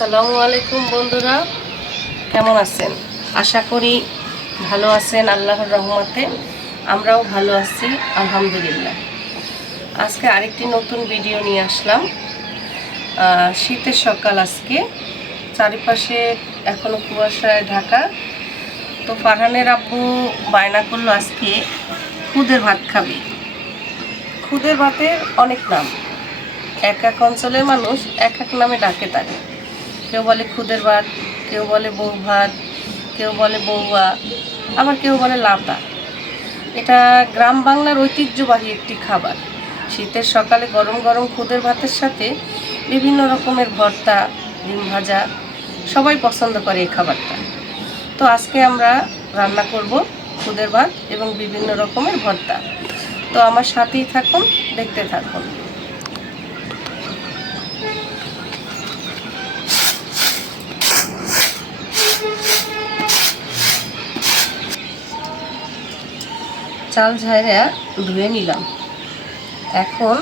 আসসালামু আলাইকুম বন্ধুরা। কেমন আছেন? আশা করি ভালো আছেন আল্লাহর রহমতে। আমরাও ভালো আছি, আলহামদুলিল্লাহ। আজকে আরেকটি নতুন ভিডিও নিয়ে আসলাম। শীতের সকাল আজকে। চারিপাশে এখনও কুয়াশায় ঢাকা। তো ফারহানের আব্বু বায়না করল আজকে খুদের ভাত খাবে। খুদের ভাতের অনেক নাম। এক এক অঞ্চলের মানুষ এক এক নামে ডাকে তাকে। কেউ বলে খুদের ভাত, কেউ বলে বউ ভাত, কেউ বলে বউয়া, আবার কেউ বলে লাতা এটা গ্রাম বাংলার ঐতিহ্যবাহী একটি খাবার। শীতের সকালে গরম গরম খুদের ভাতের সাথে বিভিন্ন রকমের ভর্তা, ডিম ভাজা, সবাই পছন্দ করে এই খাবারটা। তো আজকে আমরা রান্না করব খুদের ভাত এবং বিভিন্ন রকমের ভর্তা। তো আমার সাথেই থাকুন, দেখতে থাকুন। চাল ঝাইরা ধুয়ে নিলাম। এখন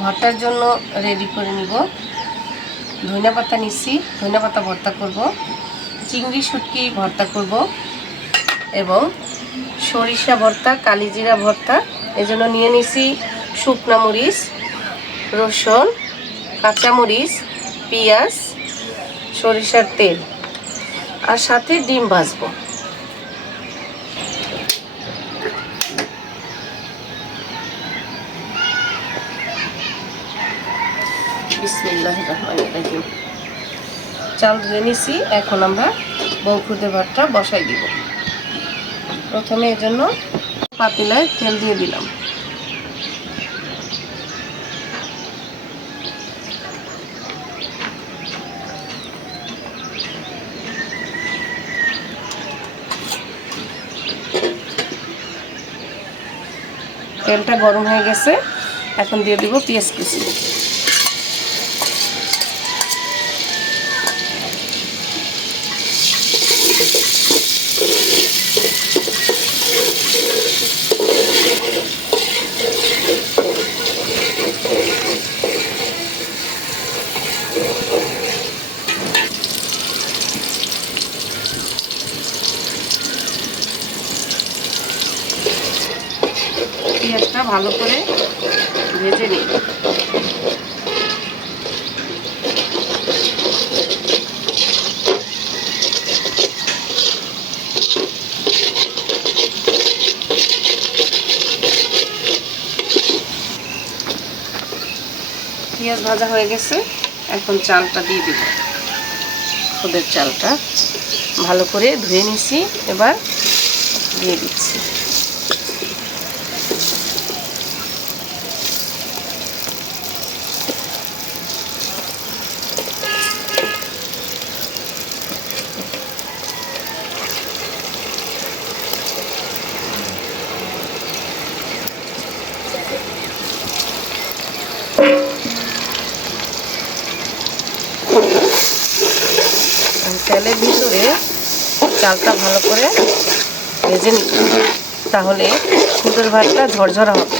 ভর্তার জন্য রেডি করে নিব। ধনিয়া পাতা নিচ্ছি, ধনিয়া পাতা ভর্তা করব, চিংড়ি শুটকি ভর্তা করব এবং সরিষা ভর্তা, কালিজিরা ভর্তা, এজন্য নিয়ে নিছি শুকনা মরিচ, রসুন, কাঁচামরিচ, পেঁয়াজ, সরিষার তেল, আর সাথে ডিম ভাজবো। বিসমিল্লাহ চাল ধুয়ে নিছি, এখন আমরা বৌখুদের ভাতটা বসাই দিব। প্রথমে এর জন্য পাতিলায় তেল দিয়ে দিলাম। তেলটা গরম হয়ে গেছে, এখন দিয়ে দিব পেঁয়াজ পেঁয়াজটা ভালো করে ভেজে নিই। পেঁয়াজ ভাজা হয়ে গেছে, এখন চালটা দিয়ে দিব। খুদের চালটা ভালো করে ধুয়ে নিছি, এবার দিয়ে দিচ্ছি আর তেলের ভিতরে চালটা ভালো করে ভেজে তাহলে খুদের ভাতটা ঝরঝরা হবে।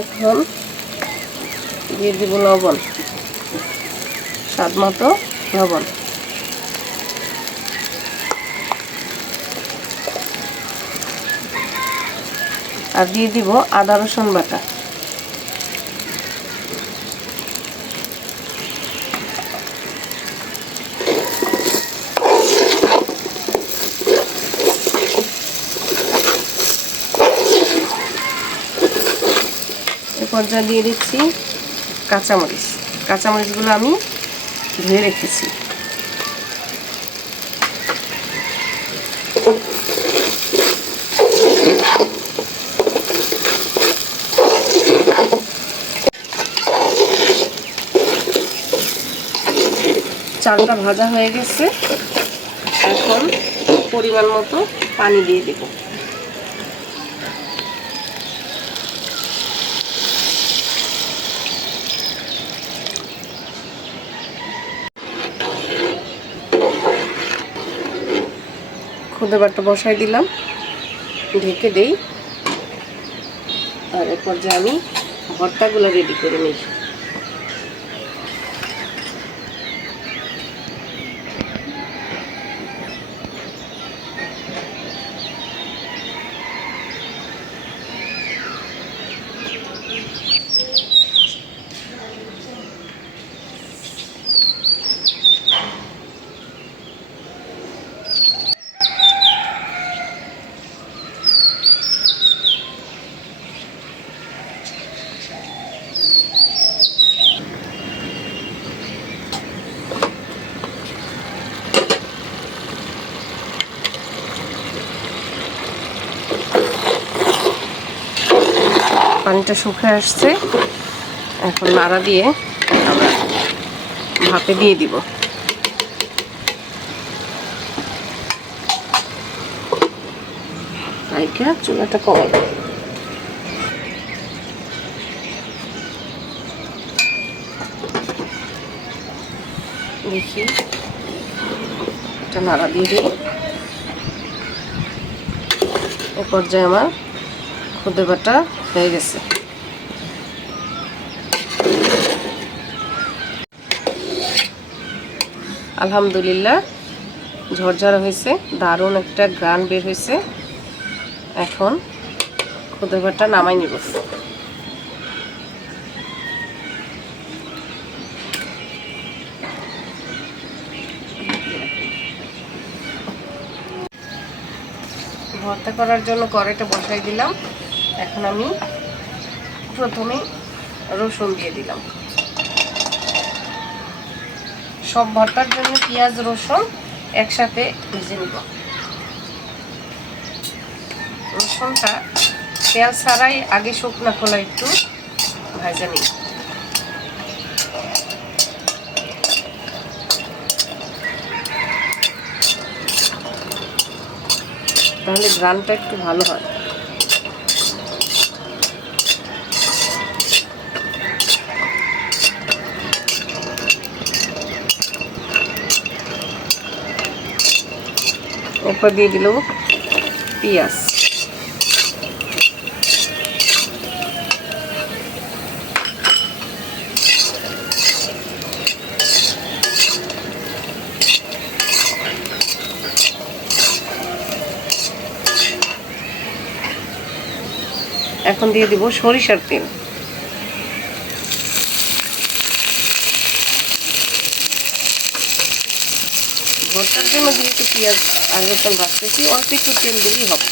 এখন দিয়ে দিব লবণ স্বাদ মতো লবণ। আর দিয়ে দিব আদা রসুন বাটা। পর্যায়ে দিয়ে দিচ্ছি কাঁচামরিচ। কাঁচামরিচগুলো আমি ধুয়ে রেখেছি। চালটা ভাজা হয়ে গেছে। এখন পরিমাণ মতো পানি দিয়ে দেবো। খুদে বাটা বসাই দিলাম। ঢেকে দেই। আর এরপর যে আমি ভর্তাগুলো রেডি করে নিই। পানিটা শুকে আসছে। এখন নাড়া দিয়ে আমরা ভাপে দিয়ে দিব। আইকা চুলাটা দেব। দেখি। এটা নাড়া দিয়ে দিই। এ পর্যায়ে আমার খুদে বাটা হয়ে গেছে। আলহামদুলিল্লাহ, ঝরঝরা হয়েছে, দারুণ একটা গ্রান বের হয়েছে। এখন খুদে বাটা নামাই নিব। ভর্তা করার জন্য কড়াইটা বসাই দিলাম। এখন আমি প্রথমে রসুন দিয়ে দিলাম। সব ভর্তার জন্য পেঁয়াজ, রসুন একসাথে ভেজে নিব। রসুনটা তেল ছাড়াই আগে শুকনো খোলা একটু ভাজা নিই তাহলে গ্রানটা একটু ভালো হয়। এরপর দিয়ে দিল পেঁয়াজ। এখন দিয়ে দিব সরিষার তেল। ভর্তার জন্য যেহেতু পেঁয়াজ আর রসুন ভাজতেছি অল্প একটু তেল দিলেই হবে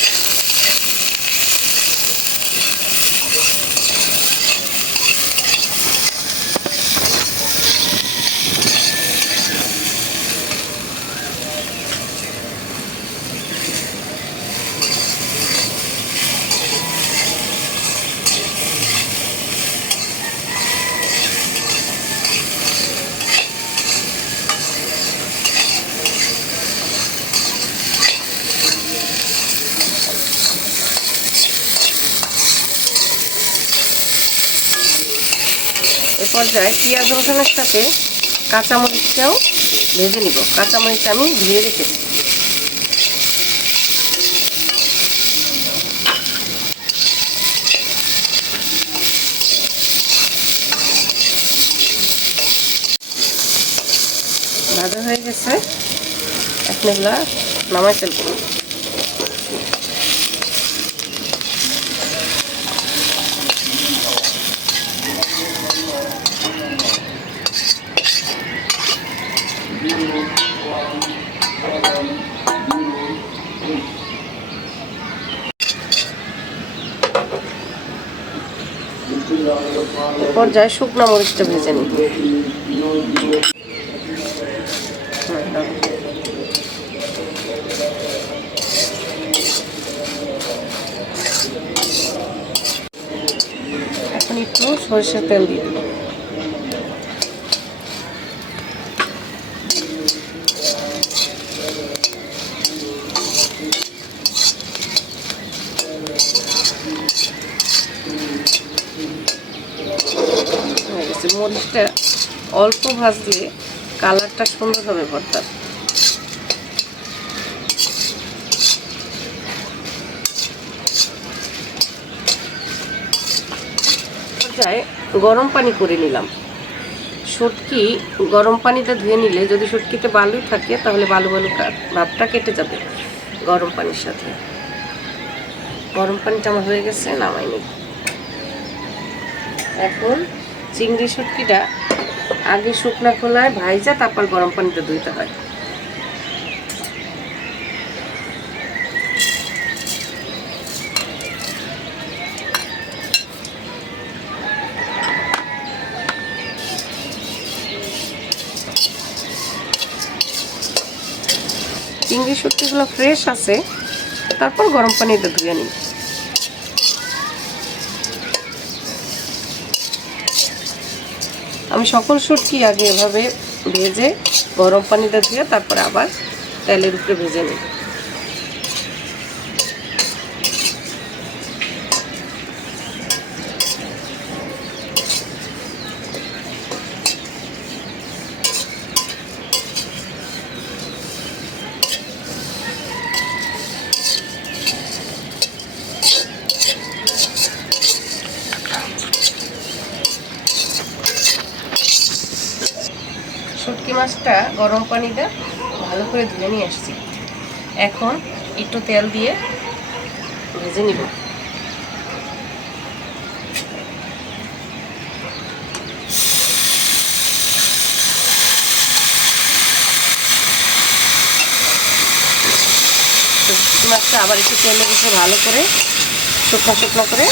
পর্যায়ে পেঁয়াজ রসুনের সাথে কাঁচামরিচটাও ভেজে নিব। কাঁচামরিচ আমি ধুয়ে রেখেছি ভাজা হয়ে গেছে এখন এগুলা নামাই ফেলব এ পর্যায়ে শুকনো মরিচটা ভেজে নিই। এখন একটু সরিষার তেল দিয়ে দিই হয়ে গেছে মরিচটা অল্প ভাজলে কালারটা সুন্দর হবে ভর্তার গরম পানি করে নিলাম। শুটকি গরম পানিটা ধুয়ে নিলে যদি শুটকিতে বালু থাকে তাহলে বালু বালু ভাবটা কেটে যাবে গরম পানির সাথে। গরম পানিটা আমার হয়ে গেছে, নামাই নিই এখন চিংড়ি শুটকিটা আগে শুকনো খোলায় ভাইজা, তারপর গরম পানিতে ধুইতে হয়। চিংড়ি শুটকিগুলো ফ্রেশ আছে, তারপর গরম পানিতে ধুয়ে নিই আমি সকল সবজি আগে এভাবে ভেজে গরম পানিটা ধুয়ে তারপরে আবার তেলের উপরে ভেজে নিই শুটকি মাছটা গরম পানিতে ভালো করে ধুয়ে নিয়ে আসছি। এখন একটু তেল দিয়ে ভেজে নিব। মাছটা আবার একটু তেলে ভালো করে শুকনো শুকনো করে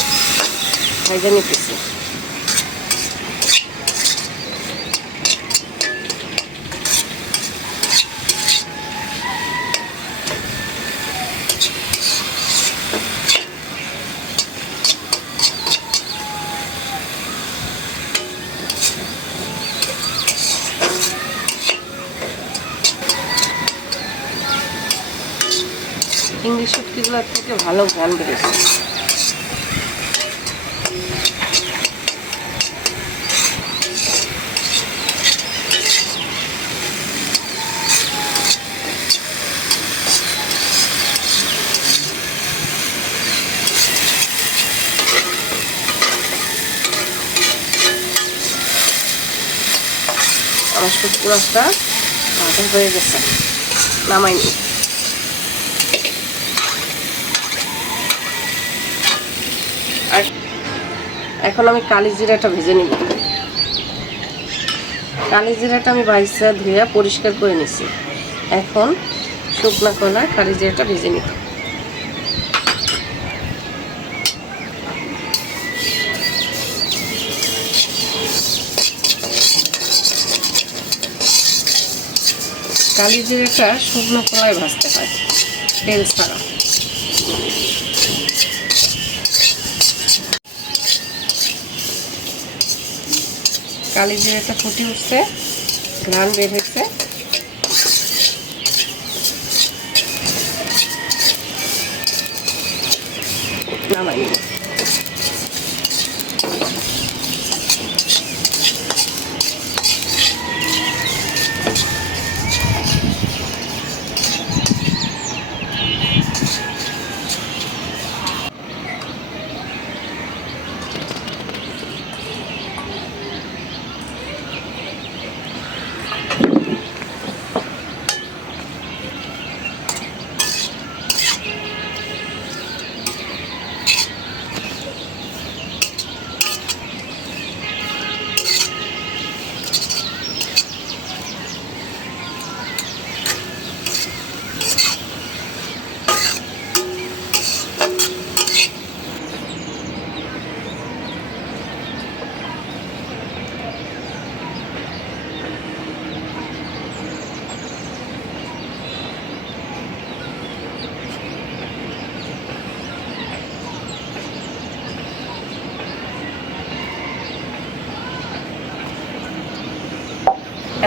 ভেজে নিতেছি। থেকে ভালো ঘ্রাণ বেড়েছে আমার ভাজা হয়ে গেছে। নামাইনি। এখন আমি কালি জিরাটা ভেজে নিব। কালি জিরাটা আমি বাইসা ধুয়ে পরিষ্কার করে নিছি। এখন শুকনা কলা কালি জিরাটা ভেজে নিব। কালি জিরাটা শুকনো কলায় ভাজতে হয়, তেল ছাড়া। কালি জিরেটা ফুটি উঠছে ঘ্রাণ বের হয়েছে। নামাই।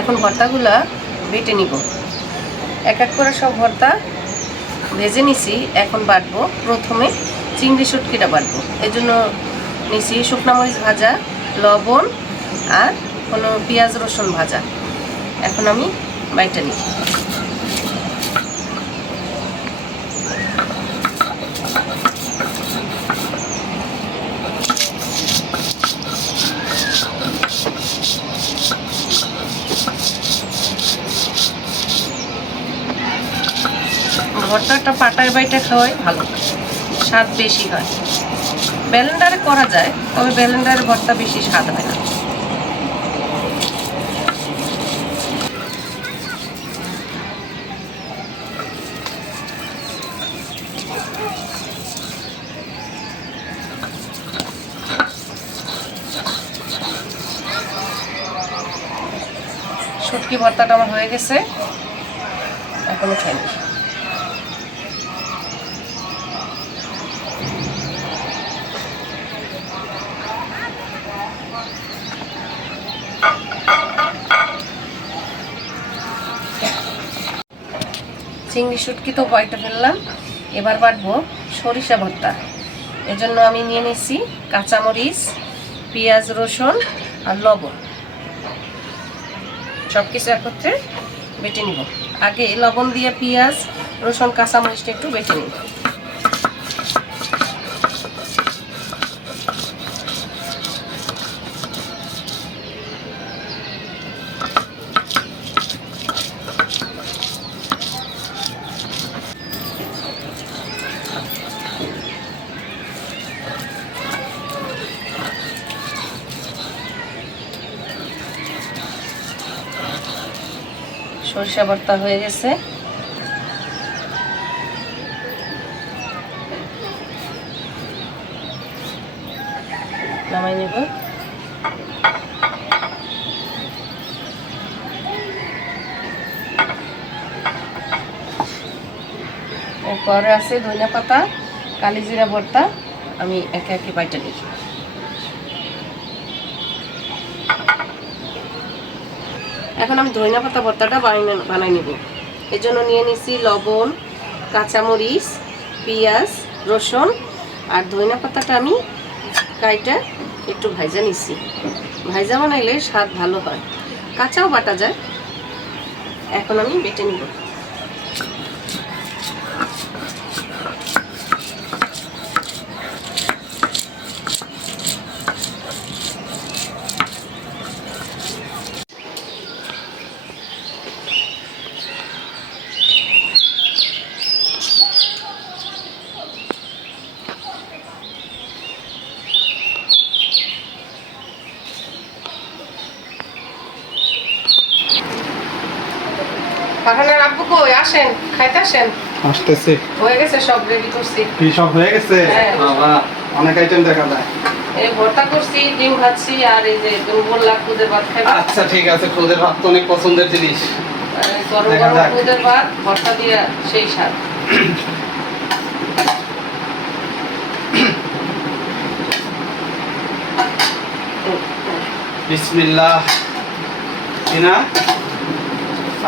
এখন ভর্তাগুলা বেটে নিব। এক এক করে সব ভর্তা ভেজে নিছি, এখন বাটবো। প্রথমে চিংড়ি শুটকিটা বাটবো। এই জন্য নিছি শুকনো মরিচ ভাজা, লবণ আর কোনো পেঁয়াজ রসুন ভাজা। এখন আমি বাইটা নিই ভর্তাটা পাটায় বাইটা খাওয়াই ভালো। স্বাদ বেশি হয়। ব্যালেন্ডারে করা যায়, তবে ব্যালেন্ডারের ভর্তা বেশি স্বাদ হয় না। শুটকি ভর্তাটা আমার হয়ে গেছে। এখনও খাইনি। চিংড়ি শুটকি তো বয়টা ফেললাম? এবার বাটবো সরিষা ভর্তা। এজন্য আমি নিয়ে নিছি কাঁচামরিচ, পেঁয়াজ, রসুন আর লবণ। সব কিছু একত্রে বেটে নিব। আগে লবণ দিয়ে পেঁয়াজ, রসুন, কাঁচামরিচটা একটু বেটে নিব। সরিষা ভর্তা হয়ে গেছে। নামাই নেব। এরপরে আছে ধনিয়া পাতা, কালিজিরা ভর্তা, আমি একে একে বাইটা নিই এখন আমি ধনিয়া পাতা ভর্তাটা বানিয়ে বানাই নেব। এর জন্য নিয়ে নিছি লবণ, কাঁচামরিচ, পেঁয়াজ, রসুন, আর ধনিয়া পাতাটা আমি কাইটা একটু ভাইজা নিছি। ভাইজা বানাইলে স্বাদ ভালো হয়। কাঁচাও বাটা যায়। এখন আমি বেটে নিব। আসেন খাইতে আসেন? আসতেছে। হয়ে গেছে সব রেডি করছি। কি সব হয়ে গেছে? হ্যাঁ। বাবা অনেক আইটেম দেখা যায়। এই ভর্তা করছি ডিম ভাজছি আর এই যে তুমি বললা ভাত খাইবা। আচ্ছা ঠিক আছে তোদের ভাত তো অনেক পছন্দের জিনিস। গরম গরম খুদের ভাত ভর্তা দিয়া সেই স্বাদ। বিসমিল্লাহ। কিনা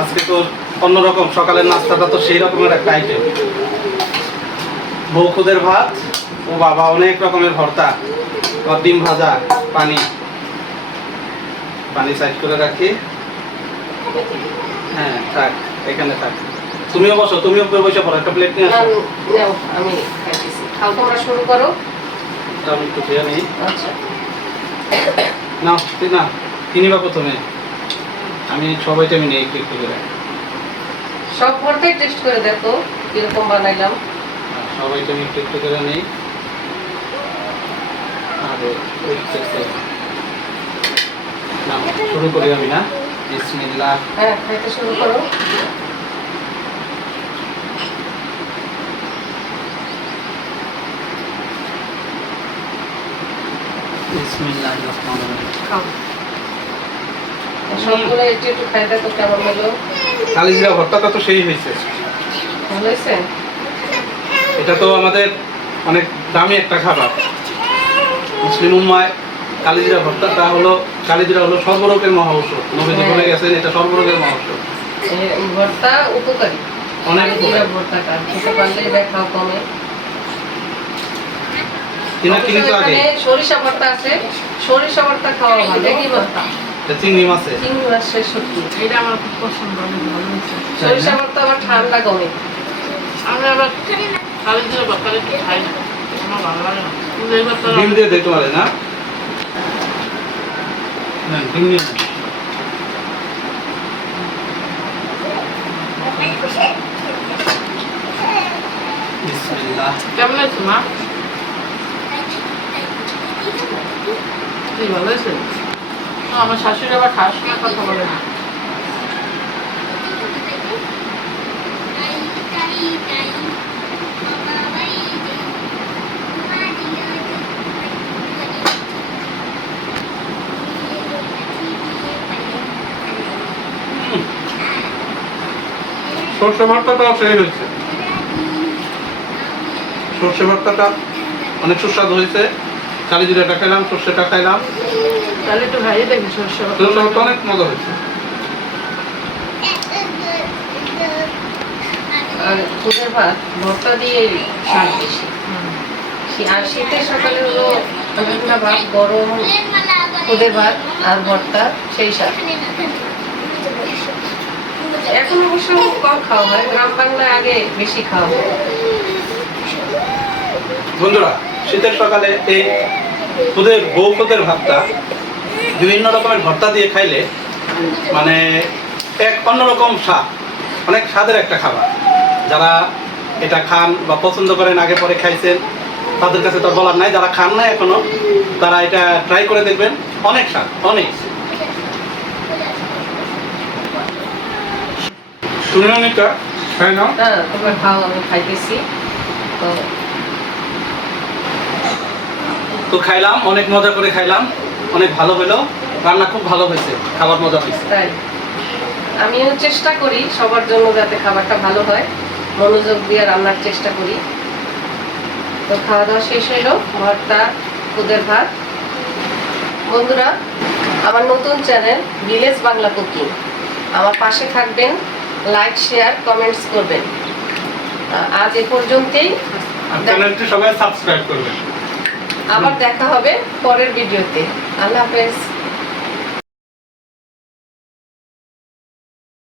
আজকে তোর অন্যরকম সকালের নাস্তাটা তো সেই রকমের একটা আইটেম বৌখুদের ভাত ও বাবা অনেক রকমের ভর্তা ডিম ভাজা পানি। পানি সাইড করে রাখি। হ্যাঁ থাক এখানে থাক। তুমিও বসো তুমিও বসে পড়ো একটা প্লেট নিয়ে আসো। আমি- খাও তোমরা শুরু করো। আমি একটু খেয়ে নিই। আচ্ছা। না না কিনিবা প্রথমে। আমি সবাইটা আমি নেই একটু একটু করে। সব ভর্তাই টেস্ট করে দেখো কীরকম বানাইলাম। সবাইটা আমি একটু একটু করে নেই। আর শুরু করি আমি না। বিসমিল্লাহ। হ্যাঁ খাইতে শুরু করো। বিসমিল্লাহ রহমান রহিম। খাও। সবগুলো একটু একটু খাই দেখো কেমন হলো? কালিজিরা ভর্তাটা তো সেই হয়েছে। এটা তো আমাদের অনেক দামি একটা খাবার। মুসলিম উম্মায় কালিজিরা ভর্তাটা হলো কালিজিরা হলো সর্বরোগের মহাঔষধ। নবীজি বলে গেছেন এটা সর্বরোগের মহাঔষধ। ভর্তা উপকারী। অনেক। ভর্তাটা খেতে পারলে এটা কমে। কিনা কিনে আগে। সরিষা ভর্তা আছে। সরিষা ভর্তা খাওয়া ভালো। কি ভর্তা। চিংড়ি মাছে চিংড়ি মাছের সত্যি এটা আমার খুব পছন্দ অনেক ভালো হয়েছে। সরিষা ভর্তা আবার ঠান্ডা কমে। আমি আবার দিয়ে একটু খাই না। আমার ভালো লাগে না। তো ডিম দিয়ে দিতে পারে না? ডিম। কেমন আছে মা? ভালো না, আমার শাশুড়ি আবার খাওয়ার সময় কথা বলে না। সর্ষে ভর্তাটাও সেই হয়েছে। সর্ষে ভর্তাটা অনেক সুস্বাদু হয়েছে। কালি জিরাটা খাইলাম, সর্ষেটা খাইলাম। তাহলে একটু ভাইয়ে অনেক মজা হয়েছে। আর খুদের ভাত ভর্তা দিয়ে স্বাদ বেশি। আর শীতের সকালে হলো ভাত গরম খুদের ভাত আর ভর্তা সেই স্বাদ। এখন অবশ্য কম খাওয়া হয় গ্রাম বাংলায় আগে বেশি খাওয়া হয়। বন্ধুরা শীতের সকালে এই খুদের বউ খুদের ভাতটা বিভিন্ন রকমের ভর্তা দিয়ে খাইলে মানে এক অন্যরকম স্বাদ অনেক স্বাদের একটা খাবার। যারা এটা খান বা পছন্দ করেন আগে পরে খাইছেন তাদের কাছে তো বলার নাই। যারা খান না এখনও তারা এটা ট্রাই করে দেখবেন। অনেক স্বাদ অনেক। অনেকটা খাই হ্যাঁ খাও আমি খাইতেছি। তো তো খাইলাম অনেক মজা করে খাইলাম। অনেক ভালো হলো রান্না খুব ভালো হয়েছে খাবার মজা হয়েছে। তাই। আমিও চেষ্টা করি সবার জন্য যাতে খাবারটা ভালো হয় মনোযোগ দিয়ে রান্নার চেষ্টা করি। তো খাওয়া দাওয়া শেষ হইল ভর্তা খুদের ভাত। বন্ধুরা আমার নতুন চ্যানেল ভিলেজ বাংলা কুকিং। আমার পাশে থাকবেন লাইক শেয়ার কমেন্টস করবেন। আজ এ পর্যন্তই। চ্যানেলটি সবাই সাবস্ক্রাইব করবেন। আবার দেখা হবে পরের ভিডিওতে। আল্লাহ হাফেজ।